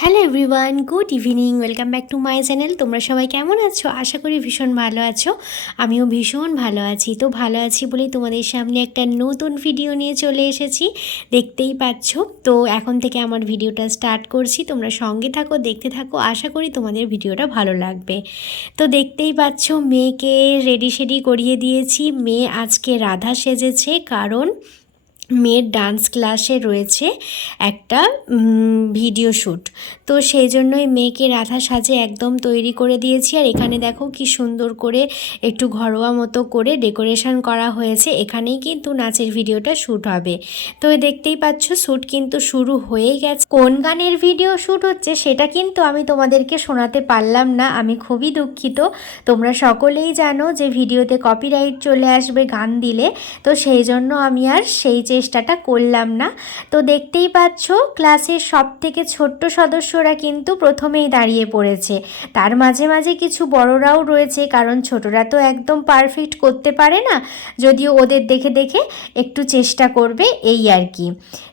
Hello everyone good evening welcome back to my channel তোমরা সবাই কেমন আছো? আশা করি ভীষণ ভালো আছো। আমিও ভীষণ ভালো আছি। তো ভালো আছি বলেই তোমাদের সামনে একটা নতুন ভিডিও নিয়ে চলে এসেছি। দেখতেই পাচ্ছ। তো এখন থেকে আমার ভিডিওটা স্টার্ট করছি। তোমরা সঙ্গে থাকো, দেখতে থাকো। আশা করি তোমাদের ভিডিওটা ভালো লাগবে। তো দেখতেই পাচ্ছ, মেয়েকে রেডি শেডি করিয়ে দিয়েছি। মেয়ে আজকে রাধা সেজেছে। কারণ মেয়ের ডান্স ক্লাসে রয়েছে একটা ভিডিও শ্যুট তো সেই জন্যই মেয়েকে রাধা সাজে একদম তৈরি করে দিয়েছি। আর এখানে দেখো কি সুন্দর করে একটু ঘরোয়া মতো করে ডেকোরেশন করা হয়েছে। এখানেই কিন্তু নাচের ভিডিওটা শ্যুট হবে। তো দেখতেই পাচ্ছ শ্যুট কিন্তু শুরু হয়েই গেছে। কোন গানের ভিডিও শ্যুট হচ্ছে সেটা কিন্তু আমি তোমাদেরকে শোনাতে পারলাম না। আমি খুবই দুঃখিত। তোমরা সকলেই জানো যে ভিডিওতে কপিরাইট চলে আসবে গান দিলে। তো সেই জন্য আমি আর সেই চেষ্টাটা করলাম না। তো দেখতেই পাচ্ছ, ক্লাসের সব থেকে ছোট্ট সদস্যরা কিন্তু প্রথমেই দাঁড়িয়ে পড়েছে। তার মাঝে মাঝে কিছু বড়রাও রয়েছে, কারণ ছোটরা তো একদম পারফেক্ট করতে পারে না। যদিও ওদের দেখে দেখে একটু চেষ্টা করবে, এই আর কি।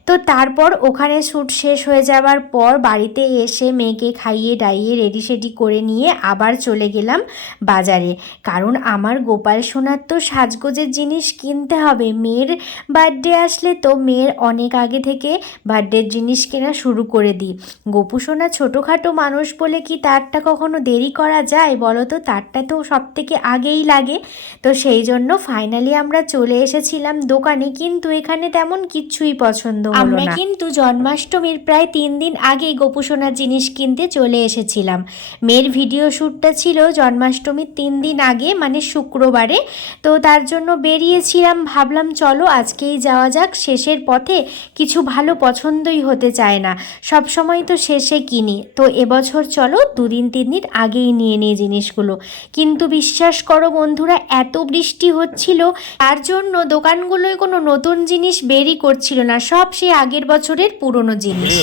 তো তারপর ওখানে শ্যুট শেষ হয়ে যাওয়ার পর বাড়িতে এসে মেয়েকে খাইয়ে ডাইয়ে রেডি সেডি করে নিয়ে আবার চলে গেলাম বাজারে। কারণ আমার গোপাল সোনার তো সাজগোজের জিনিস কিনতে হবে। মেয়ের বার্থডে আসলে তো মেয়ের অনেক আগে থেকে বার্থডের জিনিস কেনা শুরু করে দিই। গোপু সোনা ছোটোখাটো মানুষ বলে কি তারটা কখনো দেরি করা যায় বলো তো? তারটা তো সব থেকে আগেই লাগে। তো সেই জন্য ফাইনালি আমরা চলে এসেছিলাম দোকানে। কিন্তু এখানে তেমন কিচ্ছুই পছন্দ হলো আমরা না। কিন্তু জন্মাষ্টমীর প্রায় তিন দিন আগেই গোপু সোনার জিনিস কিনতে চলে এসেছিলাম। মেয়ের ভিডিও শ্যুটটা ছিল জন্মাষ্টমীর তিন দিন আগে মানে শুক্রবারে। তো তার জন্য বেরিয়েছিলাম ভাবলাম চলো আজকেই যাওয়া যাক শেষের পথে কিছু ভালো পছন্দই হতে চায় না। সব সময় তো শেষে কিনি। তো এবছর চলো দুদিন তিন দিন আগেই নিয়ে নিই জিনিসগুলো। কিন্তু বিশ্বাস করো বন্ধুরা এত বৃষ্টি হচ্ছিল তার জন্য দোকানগুলোয় কোনো নতুন জিনিস বেরই করছিল না। সব সেই আগের বছরের পুরনো জিনিস।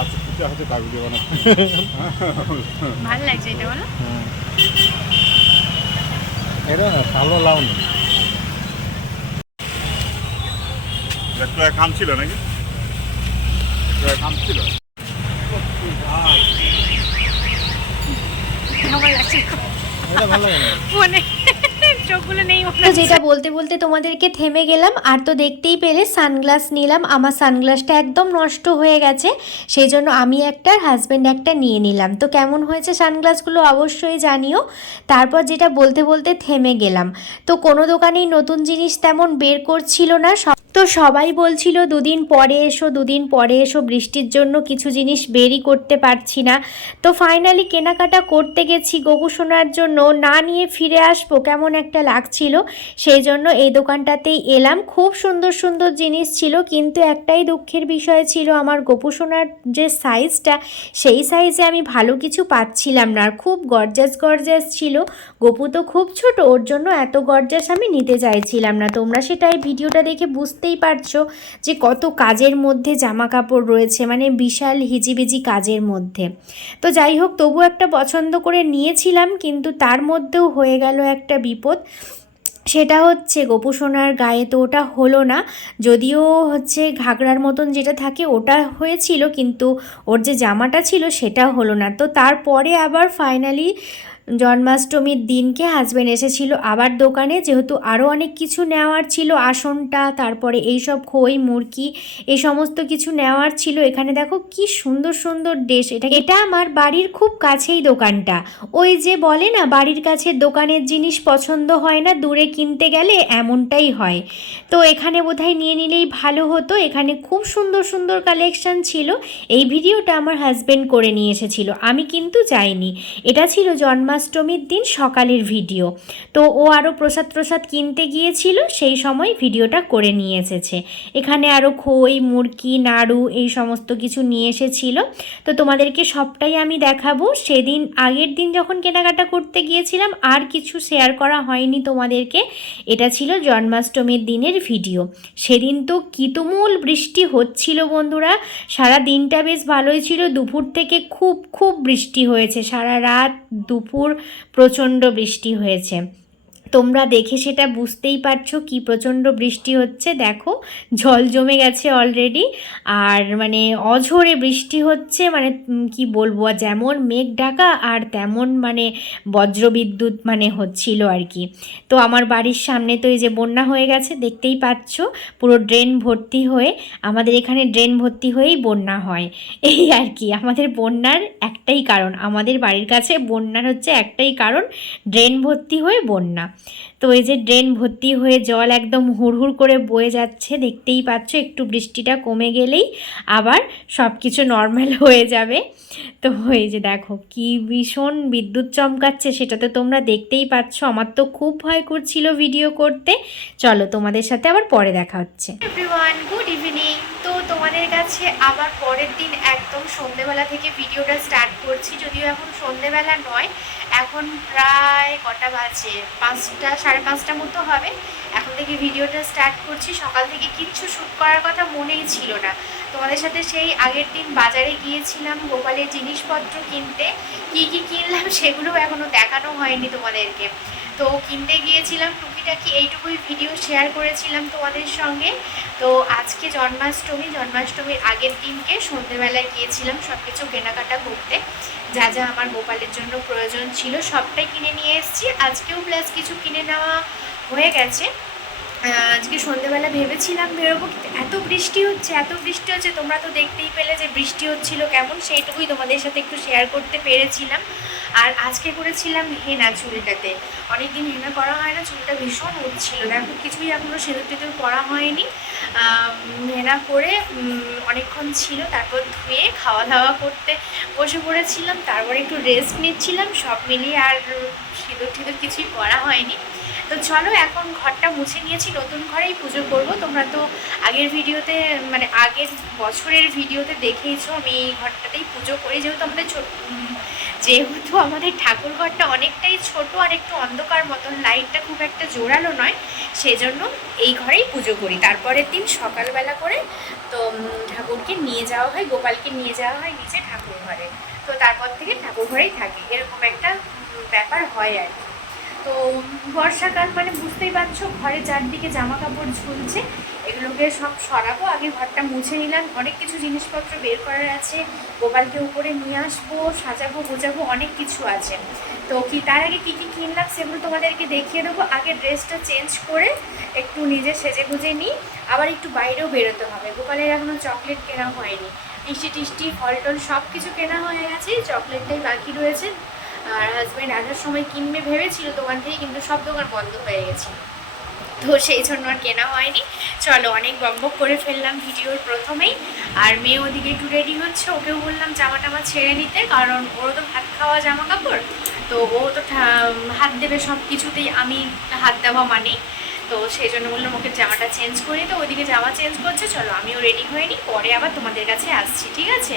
আচ্ছা ভালো লাগছে এটা বলো। এটা ভালো লাউনি একটু এক ছিল নাকি? একটু এক ছিল। আমার লাগছে। খুব। এটা ভালো লাগে মনে চোখগুলো নেই যেটা বলতে বলতে তোমাদেরকে থেমে গেলাম আর তো দেখতেই পেলে সানগ্লাস নিলাম। আমার সানগ্লাসটা একদম নষ্ট হয়ে গেছে সেই জন্য আমি একটা হাজব্যান্ড একটা নিয়ে নিলাম। তো কেমন হয়েছে সানগ্লাসগুলো অবশ্যই জানিও। তারপর যেটা বলতে বলতে থেমে গেলাম। তো কোনো দোকানেই নতুন জিনিস তেমন বের করছিল না সব তো সবাই বলছিল, দুদিন পরে এসো, দুদিন পরে এসো, বৃষ্টির জন্য কিছু জিনিস বেরই করতে পারছি না। তো ফাইনালি কেনাকাটা করতে গেছি গবু সোনার জন্য, না নিয়ে ফিরে আসব কেমন একটা লাগছিল। সেই জন্য এই দোকানটাতেই এলাম। খুব সুন্দর সুন্দর জিনিস ছিল, কিন্তু একটাই দুঃখের বিষয় ছিল আমার গপু সোনার যে সাইজটা সেই সাইজে আমি ভালো কিছু পাচ্ছিলাম না। আর খুব গর্জাস গর্জাস ছিল। গপু তো খুব ছোট, ওর জন্য এত গর্জাস আমি নিতে চাইছিলাম না। তোমরা সেটাই ভিডিওটা দেখে বুঝতেই পারছ যে কত কাজের মধ্যে জামা কাপড় রয়েছে মানে বিশাল হিজিবিজি কাজের মধ্যে। তো যাই হোক, তবু একটা পছন্দ করে নিয়েছিলাম, কিন্তু তার মধ্যেও হয়ে গেল একটা বিপদ। সেটা হচ্ছে গোপু সোনার গায়ে তো ওটা হলো না, যদিও হচ্ছে ঘাগরার মতন যেটা থাকে ওটা হয়েছিল, কিন্তু ওর যে জামাটা ছিল সেটা হলো না। তো তারপরে আবার ফাইনালি জন্মাষ্টমীর দিনকে হাজব্যান্ড এসেছিল আবার দোকানে। যেহেতু আরও অনেক কিছু নেওয়ার ছিল, আসনটা, তারপরে এইসব খই, মুরগি, এই সমস্ত কিছু নেওয়ার ছিল। এখানে দেখো কি সুন্দর সুন্দর ড্রেস এটা এটা আমার বাড়ির খুব কাছেই দোকানটা। ওই যে বলে না, বাড়ির কাছে দোকানের জিনিস পছন্দ হয় না, দূরে কিনতে গেলে এমনটাই হয়। তো এখানে বোধহয় নিয়ে নিলেই ভালো হতো। এখানে খুব সুন্দর সুন্দর কালেকশন ছিল। এই ভিডিওটা আমার হাজবেন্ড করে নিয়ে এসেছিল। আমি কিন্তু যাইনি এটা ছিল জন্মাষ্টমীর দিন সকালের ভিডিও। তো ও আরও প্রসাদ প্রসাদ কিনতে গিয়েছিল, সেই সময় ভিডিওটা করে নিয়ে এসেছে। এখানে আরও খই, মুরগি, নাড়ু এই সমস্ত কিছু নিয়ে এসেছিল। তো তোমাদেরকে সবটাই আমি দেখাবো। সেদিন, আগের দিন যখন কেনাকাটা করতে গিয়েছিলাম, আর কিছু শেয়ার করা হয়নি তোমাদেরকে। এটা ছিল জন্মাষ্টমীর দিনের ভিডিও। সেদিন তো কি তুমুল বৃষ্টি হচ্ছিল বন্ধুরা। সারা দিনটা বেশ ভালোই ছিল। দুপুর থেকে খুব খুব বৃষ্টি হয়েছে। সারা রাত দুপুর প্রচণ্ড বৃষ্টি হয়েছে। তোমরা দেখে সেটা বুঝতেই পারছ কি প্রচণ্ড বৃষ্টি হচ্ছে, দেখো। জল জমে গেছে অলরেডি আর মানে অঝোরে বৃষ্টি হচ্ছে মানে কি বলব যেমন মেঘ ডাকা আর তেমন মানে বজ্রবিদ্যুৎ মানে হচ্ছিল আর কি। তো আমার বাড়ির সামনে তো এই যে বন্যা হয়ে গেছে, দেখতেই পাচ্ছ, পুরো ড্রেন ভর্তি হয়ে, আমাদের এখানে ড্রেন ভর্তি হয়েই বন্যা হয়। এই আর কি, আমাদের বন্যার একটাই কারণ, আমাদের বাড়ির কাছে বন্যার হচ্ছে একটাই কারণ, ড্রেন ভর্তি হয়ে বন্যা। তো এই যে ড্রেন ভর্তি হয়ে জল একদম হুড়হুড় করে বয়ে যাচ্ছে, দেখতেই পাচ্ছ, একটু বৃষ্টিটা কমে গেলেই আবার সব কিছু নর্মাল হয়ে যাবে। তো এই যে দেখো, কি ভীষণ বিদ্যুৎ চমকাচ্ছে, সেটা তো তোমরা দেখতেই পাচ্ছ। আমার তো খুব ভয় করছিল ভিডিও করতে। চলো তোমাদের সাথে আবার পরে দেখা হচ্ছে। গুড ইভিনিং তো তোমাদের কাছে আবার পরের দিন একদম সন্ধেবেলা থেকে ভিডিওটা স্টার্ট করছি, যদিও এখন সন্ধেবেলা নয়। এখন প্রায় কটা বাজে? পাঁচটা, সাড়ে পাঁচটা মতো হবে। এখন থেকে ভিডিওটা স্টার্ট করছি। সকাল থেকে কিচ্ছু শ্যুট করার কথা মনেই ছিল না। তোমাদের সাথে সেই আগের দিন বাজারে গিয়েছিলাম, গোপালের জিনিসপত্র কিনতে। কি কি কিনলাম সেগুলো এখনও দেখানো হয়নি তোমাদেরকে। তো কিনতে গিয়েছিলাম, টুকিটাকি এইটুকুই ভিডিও শেয়ার করেছিলাম তোমাদের সঙ্গে। তো আজকে জন্মাষ্টমী, জন্মাষ্টমীর আগের দিনকে সন্ধেবেলায় গিয়েছিলাম সব কিছু কেনাকাটা করতে। যা যা আমার গোপালের জন্য প্রয়োজন ছিল সবটাই কিনে নিয়ে এসেছি। আজকেও প্লাস কিছু কিনে নেওয়া হয়ে গেছে। আজকে সন্ধেবেলা ভেবেছিলাম বেরোবো, কিন্তু এত বৃষ্টি হচ্ছে, এত বৃষ্টি হচ্ছে, তোমরা তো দেখতেই পেলে যে বৃষ্টি হচ্ছিল কেমন, সেইটুকুই তোমাদের সাথে একটু শেয়ার করতে পেরেছিলাম। আর আজকে করেছিলাম হেনা চুলটাতে। অনেকদিন হেনা করা হয় না, চুলটা ভীষণ উঠছিল। দেখো, কিছুই এখনও সেদুর টেদুর করা হয়নি। হেনা করে অনেকক্ষণ ছিল, তারপর ধুয়ে খাওয়া দাওয়া করতে বসে পড়েছিলাম, তারপরে একটু রেস্ট নিচ্ছিলাম, সব মিলিয়ে আর সিঁদুর টিঁদুর কিছুই করা হয়নি। তো চলো, এখন ঘরটা মুছে নিয়েছি, নতুন ঘরেই পুজো করব। তোমরা তো আগের ভিডিওতে মানে আগের বছরের ভিডিওতে দেখেইছো, আমি এই ঘরটাতেই পুজো করি যেহেতু আমাদের ছোট যেহেতু আমাদের ঠাকুর ঘরটা অনেকটাই ছোট আর একটু অন্ধকার মতন, লাইটটা খুব একটা জোরালো নয় সেই জন্য এই ঘরেই পুজো করি। তারপরের দিন সকালবেলা করে তো ঠাকুরকে নিয়ে যাওয়া হয়, গোপালকে নিয়ে যাওয়া হয় নিচে ঠাকুর ঘরে। তো তারপর থেকে ঠাকুর ঘরেই থাকে। এরকম একটা ব্যাপার হয় আর কি। তো বর্ষাকাল মানে বুঝতেই পারছ, ঘরে চারদিকে জামা কাপড় ঝুলছে। এগুলোকে সব সরাবো, আগে ঘরটা মুছে নিলাম। অনেক কিছু জিনিসপত্র বের করার আছে। গোপালকে উপরে নিয়ে আসব, সাজাবো, গোজাবো, অনেক কিছু আছে। তো কি, তার আগে কী কী কিনলাম সেগুলো তোমাদেরকে দেখিয়ে দেবো। আগে ড্রেসটা চেঞ্জ করে একটু নিজে সেজে গুজে নিই। আবার একটু বাইরেও বেরোতে হবে। গোপালের এখনও চকলেট কেনা হয়নি। মিষ্টি টিষ্টি ফল টল সব কিছু কেনা হয়ে গেছে। চকলেটটাই বাকি রয়েছে। আর হাজব্যান্ড আসার সময় কিনবে ভেবেছিল দোকান থেকে, কিন্তু সব দোকান বন্ধ হয়ে গেছে। তো সেই জন্য আর কেনা হয়নি। চলো অনেক বকবক করে ফেললাম ভিডিওর প্রথমেই। আর মেয়ে ওদিকে একটু রেডি হচ্ছে, ওকেও বললাম জামা টামা ছেড়ে নিতে কারণ ওরও তো ভাত খাওয়া জামা কাপড় তো ও তো হাত দেবে সব কিছুতেই আমি হাত দেওয়া মানেই। তো সেই জন্য বললাম ওকে জামাটা চেঞ্জ করি তো ওদিকে জামা চেঞ্জ করছে, চলো আমিও রেডি হয়ে নিই, পরে আবার তোমাদের কাছে আসছি, ঠিক আছে?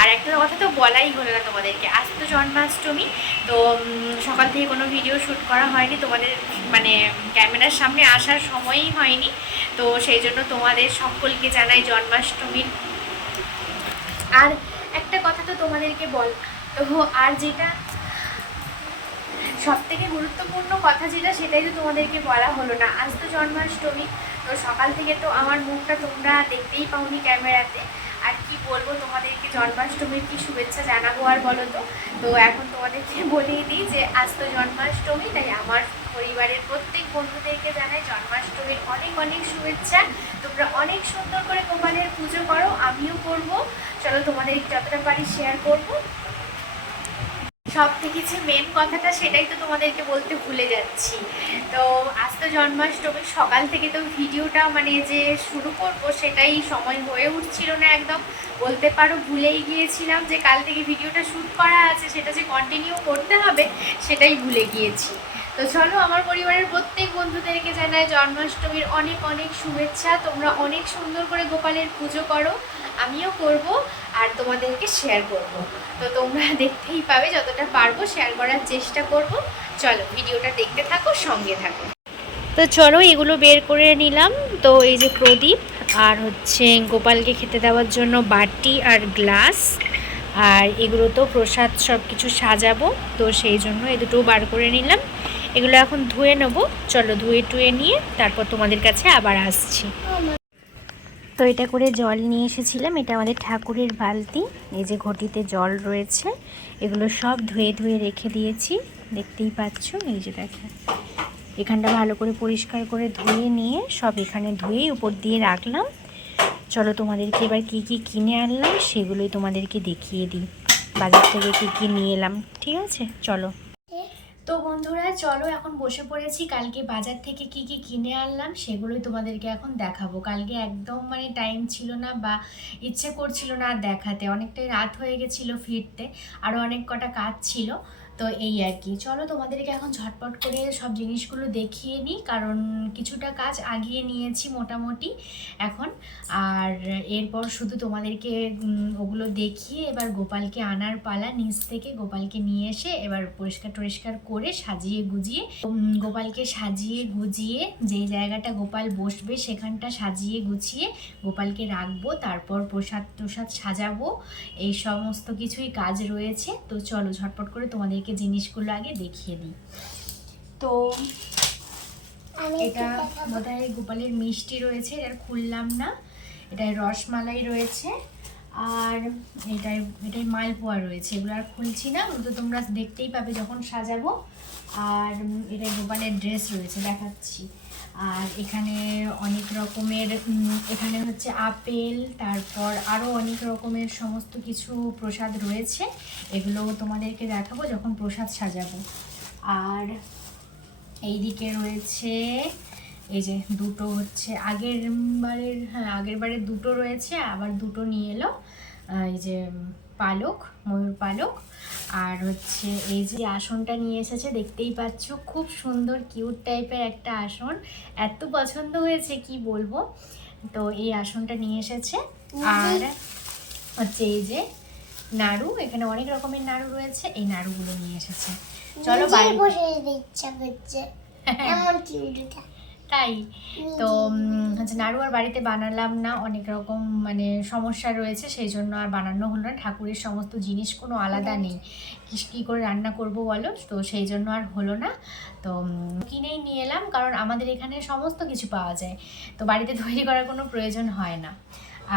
আর একটা কথা তো বলাই হলো না তোমাদেরকে, আজ তো জন্মাষ্টমী, তো সকাল থেকে কোনো ভিডিও শ্যুট করা হয়নি, তোমাদের মানে ক্যামেরার সামনে আসার সময়ই হয়নি, তো সেই জন্য তোমাদের সকলকে জানাই জন্মাষ্টমীর। আর একটা কথা তো তোমাদেরকে বল, তো আর যেটা সব থেকে গুরুত্বপূর্ণ কথা যেটা সেটাই তো তোমাদেরকে বলা হলো না। আজ তো জন্মাষ্টমী, তো সকাল থেকে তো আমার মুখটা তোমরা দেখতেই পাওনি ক্যামেরাতে। আর কি বলব তোমাদেরকে, জন্মাষ্টমীর কি শুভেচ্ছা জানাব আর বলো তো? তো এখন তোমাদেরকে বলেই দিই যে আজ তো জন্মাষ্টমী, তাই আমার পরিবারের প্রত্যেক বন্ধুদেরকে জানাই জন্মাষ্টমীর অনেক অনেক শুভেচ্ছা। তোমরা অনেক সুন্দর করে গোপালের পুজো করো, আমিও করব। চলো তোমাদের যতটা পারি শেয়ার করব। সব থেকে যে মেন কথাটা সেটাই তো তোমাদেরকে বলতে ভুলে যাচ্ছি। তো আজ তো জন্মাষ্টমী, সকাল থেকে তো ভিডিওটা মানে যে শুরু করব সেটাই সময় হয়ে উঠছিল না একদম। বলতে পারো ভুলেই গিয়েছিলাম যে কাল থেকে ভিডিওটা শ্যুট করা আছে, সেটা যে কন্টিনিউ করতে হবে সেটাই ভুলে গিয়েছি। তো চলো আমার পরিবারের প্রত্যেক বন্ধুদেরকে জানাই জন্মাষ্টমীর অনেক অনেক শুভেচ্ছা। তোমরা অনেক সুন্দর করে গোপালের পুজো করো, আমিও করব আর তোমাদেরকে শেয়ার করব। তো তোমরা দেখতেই পাবে যতটা পারব শেয়ার করার চেষ্টা করব। চলো ভিডিওটা দেখতে থাকো, সঙ্গে থাকো। তো চলো এগুলো বের করে নিলাম। তো এই যে প্রদীপ আর হচ্ছে গোপালকে খেতে দেওয়ার জন্য বাটি আর গ্লাস। আর এগুলো তো প্রসাদ সব কিছু সাজাবো, তো সেই জন্য এই দুটো বার করে নিলাম। এগুলো এখন ধুয়ে নেব। চলো ধুয়ে টুয়ে নিয়ে তারপর তোমাদের কাছে আবার আসছি। তো এটা করে জল নিয়ে এসেছিলাম। এটা আমাদের ঠাকুরের বালতি। এই যে ঘটিতে জল রয়েছে, এগুলো সব ধুয়ে ধুয়ে রেখে দিয়েছি। দেখতেই পাচ্ছ, এই যে দেখো এখানটা ভালো করে পরিষ্কার করে ধুয়ে নিয়ে সব এখানে ধুয়েই উপর দিয়ে রাখলাম। চলো তোমাদেরকে এবার কি কি কিনে আনলাম, সেগুলোই তোমাদেরকে দেখিয়ে দিই। বাজার থেকে কী কী নিয়ে এলাম, ঠিক আছে? চলো। তো বন্ধুরা, চলো এখন বসে পড়েছি। কালকে বাজার থেকে কি কি কিনে আনলাম সেগুলোই তোমাদেরকে এখন দেখাবো। কালকে একদম মানে টাইম ছিল না বা ইচ্ছে করছিল না দেখাতে। অনেকটাই রাত হয়ে গেছিল ফিরতে। আরও অনেক কটা কাজ ছিল। তো এই আর কি। চলো তোমাদেরকে এখন ঝটপট করে সব জিনিসগুলো দেখিয়ে নিই কারণ কিছুটা কাজ আগিয়ে নিয়েছি মোটামুটি এখন। আর এরপর শুধু তোমাদেরকে ওগুলো দেখিয়ে এবার গোপালকে আনার পালা, নিচ থেকে গোপালকে নিয়ে এসে এবার পরিষ্কার টরিষ্কার করে সাজিয়ে গুজিয়ে গোপালকে সাজিয়ে গুজিয়ে যেই জায়গাটা গোপাল বসবে সেখানটা সাজিয়ে গুছিয়ে গোপালকে রাখব, তারপর প্রসাদ প্রসাদ সাজাবো, এই সমস্ত কিছুই কাজ রয়েছে। তো চলো ঝটপট করে তোমাদেরকে জিনিসগুলো আগে দেখিয়ে দিই। তো এটা বোধহয় গোপালের মিষ্টি রয়েছে এটা খুললাম না। এটায় রসমালাই রয়েছে আর এটাই এটাই মালপোয়া রয়েছে। এগুলো আর খুলছি না ওগুলো তো তোমরা দেখতেই পাবে যখন সাজাবো। আর এটাই গোপালের ড্রেস রয়েছে দেখাচ্ছি। আর এখানে অনেক রকমের এখানে হচ্ছে আপেল, তারপর আরও অনেক রকমের সমস্ত কিছু প্রসাদ রয়েছে। এগুলো তোমাদেরকে দেখাবো যখন প্রসাদ সাজাবো। আর এইদিকে রয়েছে, এই যে দুটো হচ্ছে আগের বারের হ্যাঁ আগের বারের দুটো রয়েছে, আবার দুটো নিয়ে এলো। এই যে পালক ময়ূর পালক। আর হচ্ছে এই যে আসনটা নিয়ে এসেছে দেখতেই পাচ্ছ খুব সুন্দর কিউট টাইপের একটা আসন। এত পছন্দ হয়েছে কি বলব? তো এই আসনটা নিয়ে এসেছে। আর হচ্ছে এই যে নাড়ু এখানে অনেক রকমের নাড়ু রয়েছে এই নাড়ুগুলো নিয়ে এসেছে। চলো বাইরে বসে ইচ্ছা করছে। এমন কিউটটা তাই। তো হচ্ছে নাড়ু আর বাড়িতে বানালাম না, অনেক রকম মানে সমস্যা রয়েছে, সেই জন্য আর বানানো হলো না। ঠাকুরের সমস্ত জিনিস কোনো আলাদা নেই। কী করে রান্না করব বলো? তো সেই জন্য আর হলো না। তো কিনেই নিয়ে এলাম, কারণ আমাদের এখানে সমস্ত কিছু পাওয়া যায়। তো বাড়িতে তৈরি করার কোনো প্রয়োজন হয় না।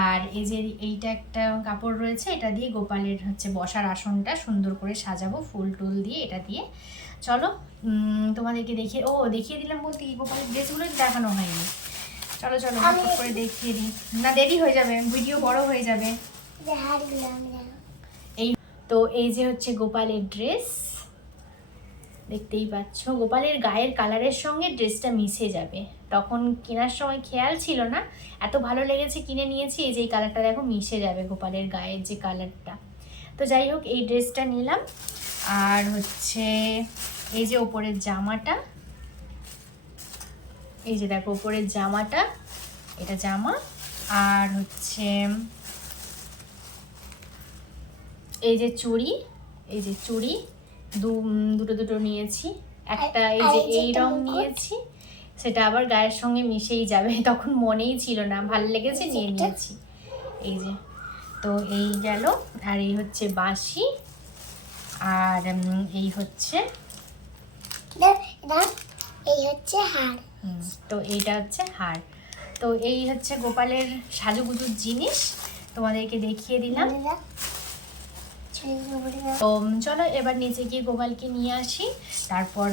আর এই যে এইটা একটা কাপড় রয়েছে, এটা দিয়ে গোপালের হচ্ছে বসার আসনটা সুন্দর করে সাজাবো, ফুল টুল দিয়ে এটা দিয়ে। চলো তোমাদেরকে দেখিয়ে ও দেখিয়ে দিলাম বলতে কি গোপালের ড্রেসগুলো দেখানো হয়নি। চলো চলো করে দেখিয়ে দিই। না দেরি হয়ে যাবে ভিডিও বড় হয়ে যাবে। এই তো এই যে হচ্ছে গোপালের ড্রেস দেখতেই পাচ্ছ গোপালের গায়ের কালারের সঙ্গে ড্রেসটা মিশে যাবে। তখন কেনার সময় খেয়াল ছিল না এত ভালো লেগেছে কিনে নিয়েছি এই যে এই কালারটা দেখো মিশে যাবে গোপালের গায়ের যে কালারটা। তো যাই হোক এই ড্রেসটা নিলাম। আর হচ্ছে এই যে ওপরের জামাটা এই যে দেখো ওপরের জামাটা এটা জামা। আর হচ্ছে এই যে চুড়ি এই যে চুড়ি দু দুটো দুটো নিয়েছি। একটা এই যে এই রং নিয়েছি সেটা আবার গায়ের সঙ্গে মিশেই যাবে তখন মনেই ছিল না। ভালো লেগেছে নিয়ে নিয়েছি। এই যে তো এই গেল। আর এই হচ্ছে বাঁশি। আর এই হচ্ছে এই হচ্ছে হার। তো এইটা হচ্ছে হার। তো এই হচ্ছে গোপালের সাজুগুজুর জিনিস। তোমাদেরকে দেখিয়ে দিলাম বলে দাও। ছবিগুলো বলে দাও। তো চলো এবার নিচে গিয়ে গোপালকে নিয়ে আসি। তারপর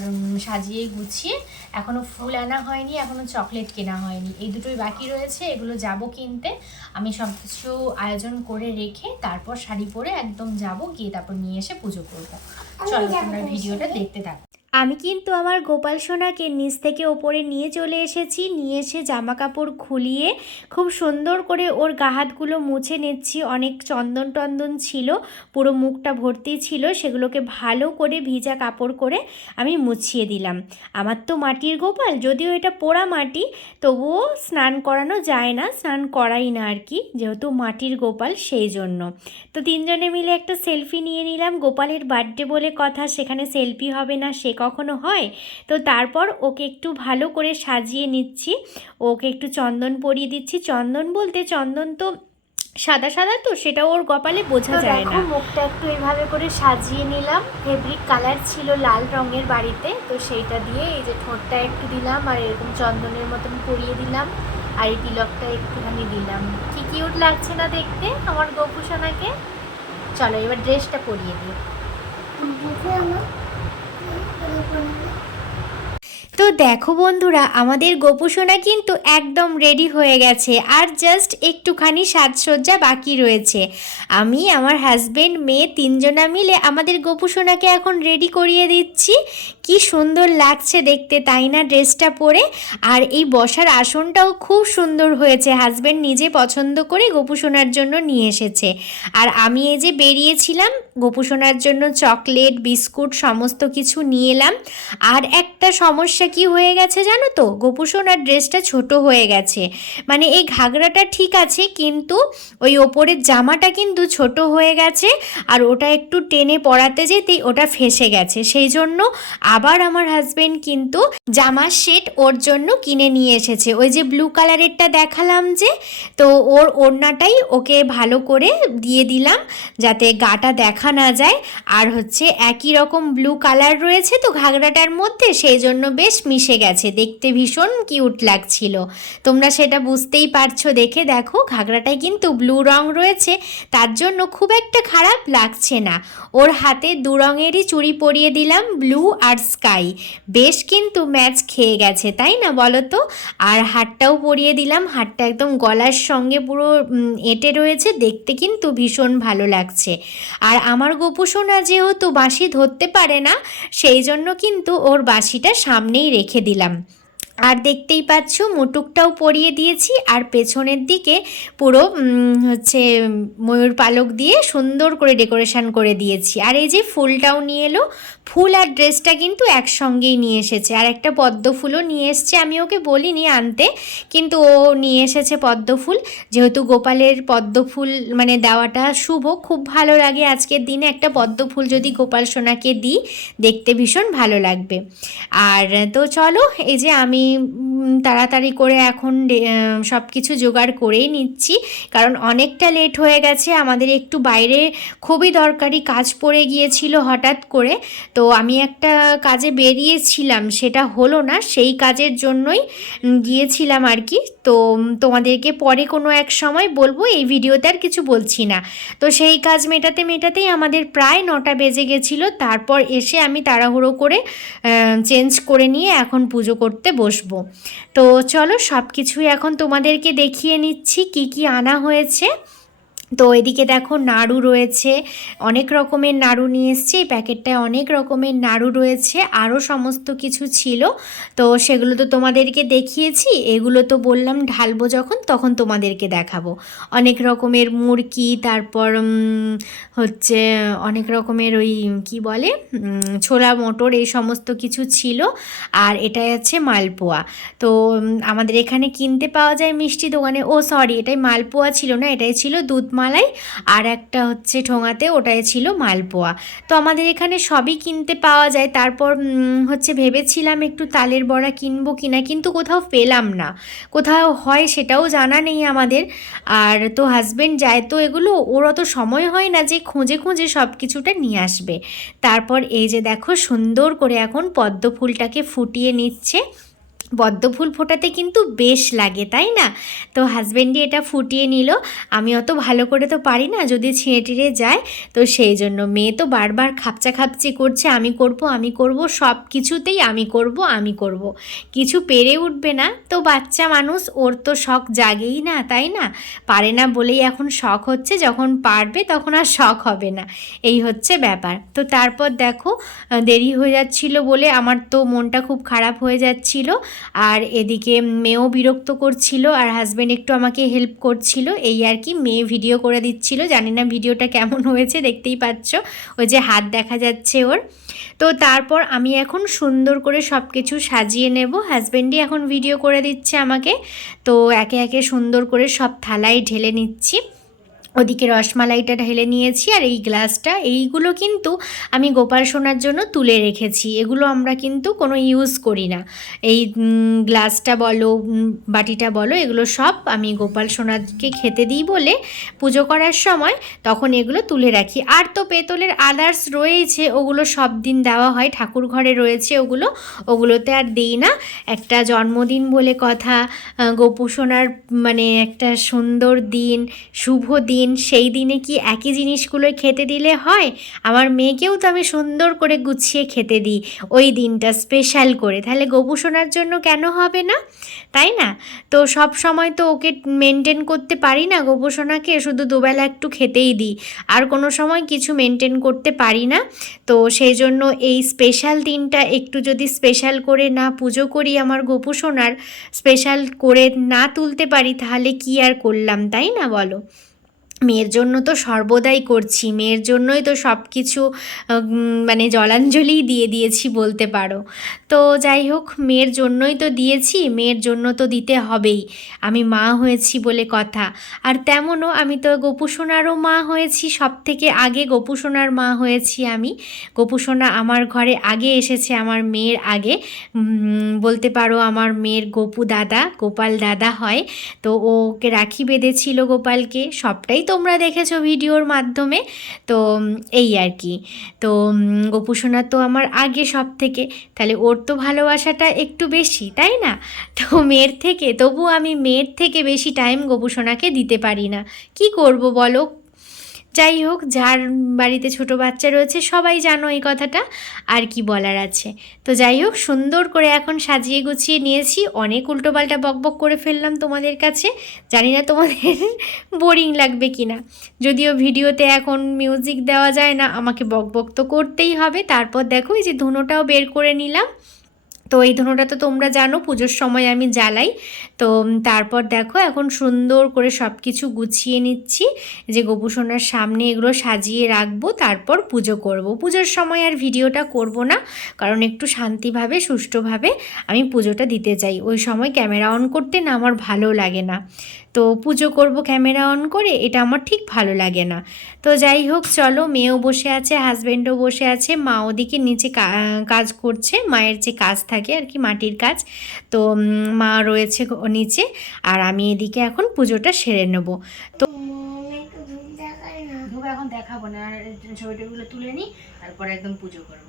সাজিয়ে গুছিয়ে এখনও ফুল আনা হয়নি এখনও চকলেট কেনা হয়নি। এই দুটোই বাকি রয়েছে এগুলো যাব কিনতে। আমি সব কিছু আয়োজন করে রেখে তারপর শাড়ি পরে একদম যাব গিয়ে তারপর নিয়ে এসে পুজো করব। চলো তোমরা ভিডিওটা দেখতে থাকো। আমি কিন্তু আমার গোপাল সোনাকে নিচ থেকে ওপরে নিয়ে চলে এসেছি। নিয়ে এসে জামা কাপড় খুলিয়ে খুব সুন্দর করে ওর গা হাতগুলো মুছে নিচ্ছি। অনেক চন্দন টন্দন ছিল, পুরো মুখটা ভর্তি ছিল। সেগুলোকে ভালো করে ভিজা কাপড় করে আমি মুছিয়ে দিলাম। আমার তো মাটির গোপাল, যদিও এটা পোড়া মাটি, তবুও স্নান করানো যায় না, স্নান করাই না আর কি, যেহেতু মাটির গোপাল সেই জন্য। তো তিনজনে মিলে একটা সেলফি নিয়ে নিলাম। গোপালের বার্থডে বলে কথা, সেখানে সেলফি হবে না, সে কখনো হয়? তো তারপর ওকে একটু ভালো করে সাজিয়ে নিচ্ছি। ওকে একটু চন্দন পরিয়ে দিচ্ছি। চন্দন বলতে চন্দন তো সাদা সাদা তো সেটা ওর কপালে বোঝা যায় না। মুখটা একটু এইভাবে করে সাজিয়ে নিলাম। ফেব্রিক কালার ছিল লাল রঙের বাড়িতে তো সেইটা দিয়ে এই যে ঠোঁটটা একটু দিলাম আর এরকম চন্দনের মতন পরিয়ে দিলাম। আর এই তিলকটা একটুখানি দিলাম। কি কিউট লাগছে না দেখতে আমার গোপুসোনাকে? চলো এবার ড্রেসটা পরিয়ে দিই বুঝে আমার তো দেখো বন্ধুরা, আমাদের গোপুসোনা কিন্তু একদম রেডি হয়ে গেছে আর জাস্ট একটুখানি সাজসজ্জা বাকি রয়েছে। আমি, আমার হাজব্যান্ড মেয়ে তিনজনা মিলে আমাদের গোপুসোনাকে এখন রেডি করিয়ে দিচ্ছি। কি সুন্দর লাগছে দেখতে, তাই না ড্রেসটা পরে? আর এই বসার আসনটাও খুব সুন্দর হয়েছে হাজবেন্ড নিজে পছন্দ করে গোপুসোনার জন্য নিয়ে এসেছে। আর আমি এই যে বেরিয়েছিলাম, গোপুসোনার জন্য চকলেট, বিস্কুট, সমস্ত কিছু নিয়ে এলাম। আর একটা সমস্যা কি হয়ে গেছে জানো তো? গোপুসোনার ড্রেসটা ছোট হয়ে গেছে। মানে এই ঘাগরাটা ঠিক আছে, কিন্তু ওই ওপরের জামাটা কিন্তু ছোট হয়ে গেছে আর ওটা একটু টেনে পরাতে যেতেই ওটা ফেসে গেছে। সেই জন্য আবার আমার হাজবেন্ড কিন্তু জামার সেট ওর জন্য কিনে নিয়ে এসেছে। ওই যে ব্লু কালারেরটা দেখালাম যে, তো ওর ওড়নাটাই ওকে ভালো করে দিয়ে দিলাম যাতে গাটা দেখা না যায়। আর হচ্ছে একই রকম ব্লু কালার রয়েছে তো ঘাগরাটার মধ্যে, সেই জন্য বেশ মিশে গেছে। দেখতে ভীষণ কিউট লাগছিল। তোমরা সেটা বুঝতেই পারছ দেখে। দেখো ঘাগরাটায় কিন্তু ব্লু রং রয়েছে। তার জন্য খুব একটা খারাপ লাগছে না। ওর হাতে দু রঙেরই চুড়ি পরিয়ে দিলাম ব্লু আর স্কাই বেশ কিন্তু ম্যাচ খেয়ে গেছে, তাই না বলো তো? আর হারটাও পরিয়ে দিলাম। হারটা একদম গলার সঙ্গে পুরো এঁটে রয়েছে। দেখতে কিন্তু ভীষণ ভালো লাগছে। আর আমার গোপুসোনা যেহেতু বাঁশি ধরতে পারে না, সেই জন্য কিন্তু ওর বাঁশিটা সামনেই রেখে দিলাম। আর দেখতেই পাচ্ছ, মুটুকটাও পরিয়ে দিয়েছি আর পেছনের দিকে পুরো হচ্ছে, ময়ূর পালক দিয়ে সুন্দর করে ডেকোরেশন করে দিয়েছি। আর এই যে ফুলটাও নিয়ে এলো, ফুল আর ড্রেসটা কিন্তু একসঙ্গেই নিয়ে এসেছে। আর একটা পদ্ম ফুলও নিয়ে এসছে, আমি ওকে বলিনি আনতে, কিন্তু ও নিয়ে এসেছে পদ্ম ফুল। যেহেতু গোপালের পদ্ম ফুল মানে দেওয়াটা শুভ, খুব ভালো লাগে আজকের দিনে। একটা পদ্ম ফুল যদি গোপাল সোনাকে দিই, দেখতে ভীষণ ভালো লাগবে। আর তো চলো, এই যে আমি তাড়াতাড়ি করে এখন সব কিছু জোগাড় করেই নিচ্ছি। কারণ অনেকটা লেট হয়ে গেছে, আমাদের একটু বাইরে খুবই দরকারি কাজ পড়ে গিয়েছিল হঠাৎ করে। তো আমি একটা কাজে বেরিয়েছিলাম, সেটা হলো না, সেই কাজের জন্যই গিয়েছিলাম আর কি। তো তোমাদেরকে পরে কোনো এক সময় বলব, এই ভিডিওতে আর কিছু বলছি না। তো সেই কাজ মেটাতে মেটাতেই আমাদের প্রায় নটা বেজে গেছিল, তারপর এসে আমি তাড়াহুড়ো করে চেঞ্জ করে নিয়ে এখন পুজো করতে বসবো। তো চলো সব কিছুই এখন তোমাদেরকে দেখিয়ে নিচ্ছি, কি কি আনা হয়েছে। তো এদিকে দেখো নাড়ু রয়েছে। অনেক রকমের নাড়ু নিয়ে এসছে, এই প্যাকেটটায় অনেক রকমের নাড়ু রয়েছে, আরও সমস্ত কিছু ছিল। তো সেগুলো তো তোমাদেরকে দেখিয়েছি, এগুলো তো বললাম ঢালবো যখন, তখন তোমাদেরকে দেখাবো। অনেক রকমের মুরকি, তারপর হচ্ছে অনেক রকমের ওই, কি বলে ছোলা মটর, এই সমস্ত কিছু ছিল, আর এটাই আছে মালপোয়া। তো আমাদের এখানে কিনতে পাওয়া যায় মিষ্টি দোকানে, ও সরি, এটাই মালপোয়া ছিল না, এটাই ছিল দুধ মালাই আর একটা হচ্ছে ঠোঙাতে, ওটাই ছিল মালপোয়া। তো আমাদের এখানে সবই কিনতে পাওয়া যায়। তারপর হচ্ছে ভেবেছিলাম একটু তালের বড়া কিনবো কিনা, কিন্তু কোথাও পেলাম না। কোথাও হয় সেটাও জানা নেই আমাদের। আর তো হাজবেন্ড যায়, তো এগুলো ওর অত সময় হয় না যে খুঁজে খুঁজে সব কিছুটা নিয়ে আসবে। তারপর এই যে দেখো সুন্দর করে এখন পদ্ম ফুলটাকে ফুটিয়ে নিচ্ছে। পদ্ম ফুল ফোটাতে কিন্তু বেশ লাগে, তাই না? তো হাজব্যান্ডই এটা ফুটিয়ে নিল। আমি অত ভালো করে তো পারি না, যদি ছিঁড়ে টিড়ে যায়, তো সেই জন্য। মেয়ে তো বারবার খাপচা খাপচি করছে, আমি করব আমি করব, সব কিছুতেই আমি করব আমি করব। কিছু পেরে উঠবে না, তো বাচ্চা মানুষ, ওর তো শখ জাগেই না, তাই না? পারে না বলেই এখন শখ হচ্ছে, যখন পারবে তখন আর শখ হবে না। এই হচ্ছে ব্যাপার। তো তারপর দেখো দেরি হয়ে যাচ্ছিল বলে আমার তো মনটা খুব খারাপ হয়ে যাচ্ছিল। আর এদিকে মেয়েও বিরক্ত করছিল আর হাজব্যান্ড একটু আমাকে হেল্প করছিল। এই আর কি, মেয়ে ভিডিও করে দিচ্ছিল। জানি না ভিডিওটা কেমন হয়েছে, দেখতেই পাচ্ছ। ওই যে হাত দেখা যাচ্ছে ওর। তো তারপর আমি এখন সুন্দর করে সব কিছু সাজিয়ে নেব। হাজব্যান্ডই এখন ভিডিও করে দিচ্ছে আমাকে। তো একে একে সুন্দর করে সব থালায় ঢেলে নিচ্ছি। ওদিকে রসমালাইটা ঢেলে নিয়েছি আর এই গ্লাসটা, এইগুলো কিন্তু আমি গোপাল সোনার জন্য তুলে রেখেছি। এগুলো আমরা কিন্তু কোনো ইউজ করি না। এই গ্লাসটা বলো বাটিটা বলো, এগুলো সব আমি গোপাল সোনাকে খেতে দিই বলে পুজো করার সময় তখন এগুলো তুলে রাখি। আর তো পেতলের আদার্স রয়েছে ওগুলো সব দিন দেওয়া হয়, ঠাকুর ঘরে রয়েছে ওগুলো, ওগুলোতে আর দিই না। একটা জন্মদিন বলে কথা গোপু সোনার মানে একটা সুন্দর দিন, শুভ দিন সেই দিনে কি একই জিনিসগুলোই খেতে দিলে হয়? আমার মেয়েকেও তো আমি সুন্দর করে গুছিয়ে খেতে দিই। ওই দিনটা স্পেশাল করে। তাহলে গোপু সোনার জন্য কেন হবে না? তাই না? তো সব সময় তো ওকে মেনটেন করতে পারি না, গোপু সোনাকে। শুধু দুবেলা একটু খেতেই দিই। আর কোনো সময় কিছু মেনটেন করতে পারি না। তো সেই জন্য এই স্পেশাল দিনটা একটু যদি স্পেশাল করে না পুজো করি আমার গোপু স্পেশাল করে না তুলতে পারি, তাহলে কি আর করলাম? তাই না বলো? মেয়ের জন্য তো সর্বদাই করছি, মেয়ের জন্যই তো সব কিছু মানে জলাঞ্জলিই দিয়ে দিয়েছি বলতে পারো। তো যাই হোক, মেয়ের জন্যই তো দিয়েছি, মেয়ের জন্য তো দিতে হবেই। আমি মা হয়েছি বলে কথা। আর তেমনও আমি তো গোপুসোনারও মা হয়েছি সব থেকে আগে গোপুসোনার মা হয়েছি আমি। গোপুসোনা আমার ঘরে আগে এসেছে, আমার মেয়ের আগে। বলতে পারো আমার মেয়ের গোপু দাদা, গোপাল দাদা হয়। তো ওকে রাখি বেঁধেছিল গোপালকে, সবটাই তোমরা দেখেছ ভিডিওর মাধ্যমে। তো এই আর কি। তো গোপুসোনা তো আমার আগে সব থেকে তাহলে ওর তো ভালোবাসাটা একটু বেশি, তাই না? তো মেয়ের থেকে, তবু আমি মেয়ের থেকে বেশি টাইম গোপুসোনাকে দিতে পারি না। কি করব বলো? যাই হোক, যার বাড়িতে ছোট বাচ্চা রয়েছে, সবাই জানো এই কথাটা, আর কি বলার আছে। তো যাই হোক, সুন্দর করে এখন সাজিয়ে গুছিয়ে নিয়েছি। অনেক উল্টোপাল্টা বকবক করে ফেললাম তোমাদের কাছে। জানি না তোমাদের বোরিং লাগবে কি না যদিও ভিডিওতে এখন মিউজিক দেওয়া যায় না, আমাকে বকবক তো করতেই হবে। তারপর দেখো, এই যে ধুনোটাও বের করে নিলাম। তো এই ধুনোটা তো তোমরা জানো, পুজোর সময় আমি জ্বালাই। তো তারপর দেখো এখন সুন্দর করে সব কিছু গুছিয়ে নিচ্ছি। যে গোপুসোনার সামনে এগুলো সাজিয়ে রাখব, তারপর পুজো করব। পুজোর সময় আর ভিডিওটা করব না, কারণ একটু শান্তিভাবে, সুষ্ঠুভাবে আমি পুজোটা দিতে চাই। ওই সময় ক্যামেরা অন করতে না আমার ভালো লাগে না। তো পুজো করব ক্যামেরা অন করে, এটা আমার ঠিক ভালো লাগে না। তো যাই হোক, চলো মেয়েও বসে আছে হাজব্যান্ডও বসে আছে, মা ওদিকে নিচে কাজ করছে, মায়ের যে কাজ থাকে আর কি, মাটির কাজ। তো মা রয়েছে নিচে আর আমি এদিকে এখন পুজোটা সেরে নেব। ধূপ এখন দেখাবো না আর ছবিটাগুলো তুলে নিই তারপর একদম পুজো করব।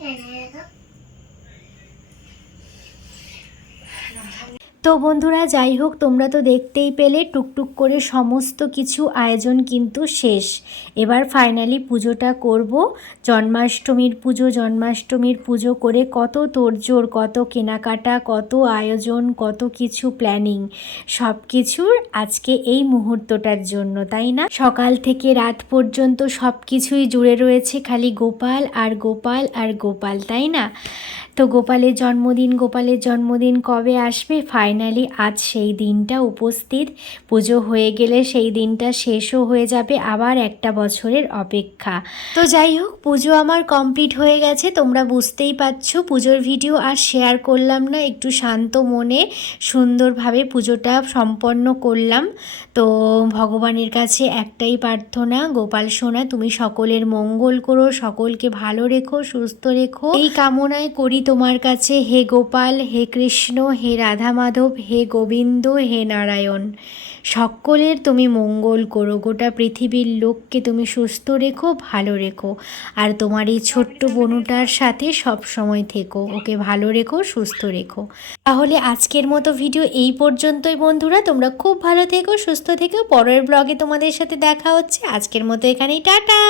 না এরকম তো বন্ধুরা, যাই হোক, তোমরা তো দেখতেই পেলে, টুকটুক করে সমস্ত কিছু আয়োজন কিন্তু শেষ। এবার ফাইনালি পুজোটা করব। জন্মাষ্টমীর পুজো জন্মাষ্টমীর পুজো করে কত তোড়জোড়, কত কেনাকাটা, কত আয়োজন, কত কিছু প্ল্যানিং সব কিছুর আজকে এই মুহূর্তটার জন্য, তাই না? সকাল থেকে রাত পর্যন্ত সব কিছুই জুড়ে রয়েছে খালি গোপাল আর গোপাল আর গোপাল, তাই না? তো গোপালের জন্মদিন গোপালের জন্মদিন কবে আসবে? ফাইনালি আজ সেই দিনটা উপস্থিত। পুজো হয়ে গেলে সেই দিনটা শেষও হয়ে যাবে আবার একটা বছরের অপেক্ষা। তো যাই হোক, পুজো আমার কমপ্লিট হয়ে গেছে। তোমরা বুঝতেই পারছ, পুজোর ভিডিও আর শেয়ার করলাম না। একটু শান্ত মনে সুন্দরভাবে পুজোটা সম্পন্ন করলাম। তো ভগবানের কাছে একটাই প্রার্থনা, গোপাল সোনা, তুমি সকলের মঙ্গল করো, সকলকে ভালো রেখো, সুস্থ রেখো। এই কামনায় করি তোমার কাছে হে গোপাল, হে কৃষ্ণ, হে রাধা মাধব হে গোবিন্দ, হে নারায়ণ। সকলের তুমি মঙ্গল করো, গোটা পৃথিবীর লোককে তুমি সুস্থ রেখো, ভালো রেখো। আর তোমার এই ছোট্ট বনুটার সাথে সব সময় থেকো, ওকে ভালো রেখো, সুস্থ রেখো। তাহলে আজকের মতো ভিডিও এই পর্যন্তই বন্ধুরা। তোমরা খুব ভালো থেকো, সুস্থ থেকো। পরের ব্লগে তোমাদের সাথে দেখা হচ্ছে। আজকের মতো এখানেই, টাটা!